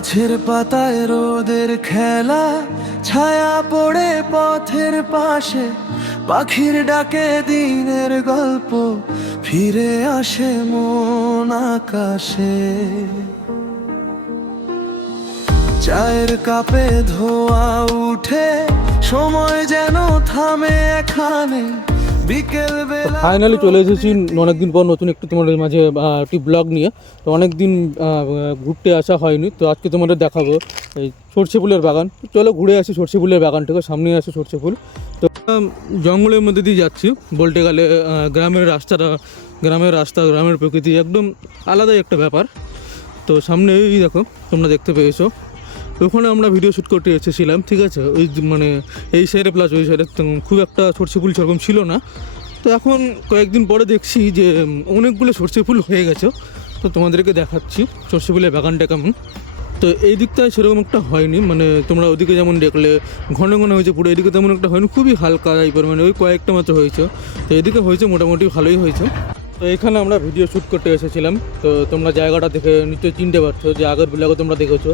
গাছের পাতায় রোদের খেলা, ছায়া পড়ে পথের পাশে, পাখির ডাকে দিনের গল্প ফিরে আসে মন আকাশে। চায়ের কাপে ধোয়া উঠে, সময় যেন থামে এখানে। বিকেল বেলা ফাইনালি চলে এসেছি অনেকদিন পর নতুন একটু তোমাদের মাঝে একটি ব্লগ নিয়ে। তো অনেকদিন ঘুরতে আসা হয়নি, তো আজকে তোমাদের দেখাবো এই সর্ষে ফুলের বাগান। চলো ঘুরে আসি সর্ষে ফুলের বাগানটাকে, সামনেই আছে সর্ষে ফুল। তো জঙ্গলের মধ্যে দিয়ে যাচ্ছি, বলতে গেলে গ্রামের রাস্তা গ্রামের প্রকৃতি একদম আলাদাই একটা ব্যাপার। তো সামনে এই দেখো, তোমরা দেখতে পেয়েছো, ওখানে আমরা ভিডিও শ্যুট করতে এসেছিলাম, ঠিক আছে। ওই মানে এই সাইডে প্লাস ওই সাইডে খুব একটা সর্ষে ফুল সেরকম ছিল না। তো এখন কয়েকদিন পরে দেখছি যে অনেকগুলো সর্ষে ফুল হয়ে গেছে। তো তোমাদেরকে দেখাচ্ছি সর্ষে ফুলের বাগানটা কেমন। তো এই দিকটায় সেরকম একটা হয়নি, মানে তোমরা ওদিকে যেমন দেখলে ঘন ঘন হয়েছে পুরো, এদিকে তেমন একটা হয়নি, খুবই হালকা টাইপের, মানে ওই কয়েকটা মাত্র হয়েছে। তো এদিকে হয়েছে মোটামুটি ভালোই হয়েছে। তো এখানে আমরা ভিডিও শ্যুট করতে এসেছিলাম। তো তোমরা জায়গাটা দেখে নিশ্চয়ই চিনতে পারছো, যে আগের ব্লগে তোমরা দেখেছো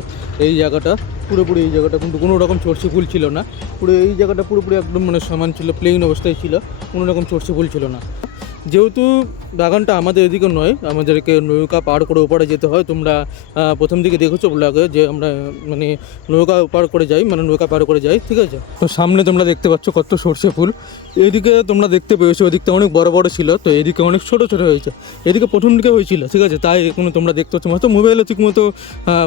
এই জায়গাটা, পুরোপুরি এই জায়গাটা কিন্তু কোনো রকম সর্ষে ফুল ছিল না। পুরো এই জায়গাটা পুরোপুরি একদম মানে সমান ছিল, প্লেন অবস্থায় ছিল, কোনো রকম সর্ষে ফুল ছিল না। যেহেতু বাগানটা আমাদের এদিকে নয়, আমাদেরকে নৌকা পার করে ওপারে যেতে হয়। তোমরা প্রথম দিকে দেখেছো ব্লগে যে আমরা মানে নৌকা পার করে যাই, মানে নৌকা পার করে যাই, ঠিক আছে। তো সামনে তোমরা দেখতে পাচ্ছ কত সর্ষে ফুল। এইদিকে তোমরা দেখতে পেয়েছো ওদিকটা অনেক বড় বড় ছিল, তো এদিকে অনেক ছোটো ছোটো হয়েছে। এদিকে প্রথম দিকে হয়েছিল, ঠিক আছে, তাই এখন তোমরা দেখতে পাচ্ছ। হয়তো মোবাইলে ঠিক মতো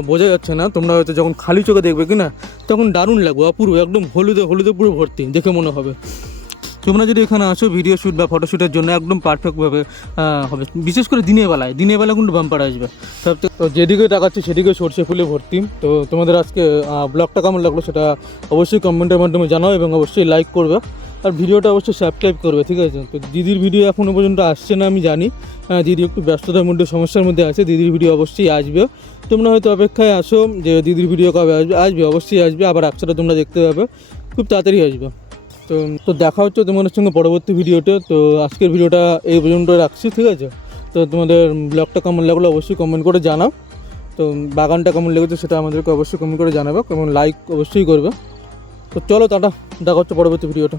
বোঝা যাচ্ছে না, তোমরা হয়তো যখন খালি চোখে দেখবে কি না তখন দারুণ লাগবে, অপূর্ব, একদম হলুদে হলুদে পুরো ভর্তি, দেখে মনে হবে। তোমরা যদি এখানে আসো ভিডিও শ্যুট বা ফটোশ্যুটের জন্য একদম পারফেক্টভাবে হবে, বিশেষ করে দিনের বেলায় কিন্তু বাম্পার আসবে। তো যেদিকে তাকাচ্ছি সেদিকে সর্ষে ফুলে ভর্তি। তো তোমাদের আজকে ব্লগটা কেমন লাগলো সেটা অবশ্যই কমেন্টের মাধ্যমে জানাও, এবং অবশ্যই লাইক করবে, আর ভিডিওটা অবশ্যই সাবস্ক্রাইব করবে, ঠিক আছে। তো দিদির ভিডিও এখনও পর্যন্ত আসছে না, আমি জানি। দিদি একটু ব্যস্ততার মধ্যে, সমস্যার মধ্যে আছে। দিদির ভিডিও অবশ্যই আসবে, তোমরা হয়তো অপেক্ষায় আসো যে দিদির ভিডিও কবে আসবে অবশ্যই আসবে। আবার একসাথে তোমরা দেখতে পাবে, খুব তাড়াতাড়ি আসবে। তো দেখা হচ্ছে তোমাদের সঙ্গে পরবর্তী ভিডিওতে। তো আজকের ভিডিওটা এই পর্যন্ত রাখছি, ঠিক আছে। তো তোমাদের ব্লগটা কেমন লাগলো অবশ্যই কমেন্ট করে জানাও। তো বাগানটা কেমন লেগেছে সেটা আমাদেরকে অবশ্যই কমেন্ট করে জানাবে, এবং লাইক অবশ্যই করবে। তো চলো টাটা, দেখা হচ্ছে পরবর্তী ভিডিওটা।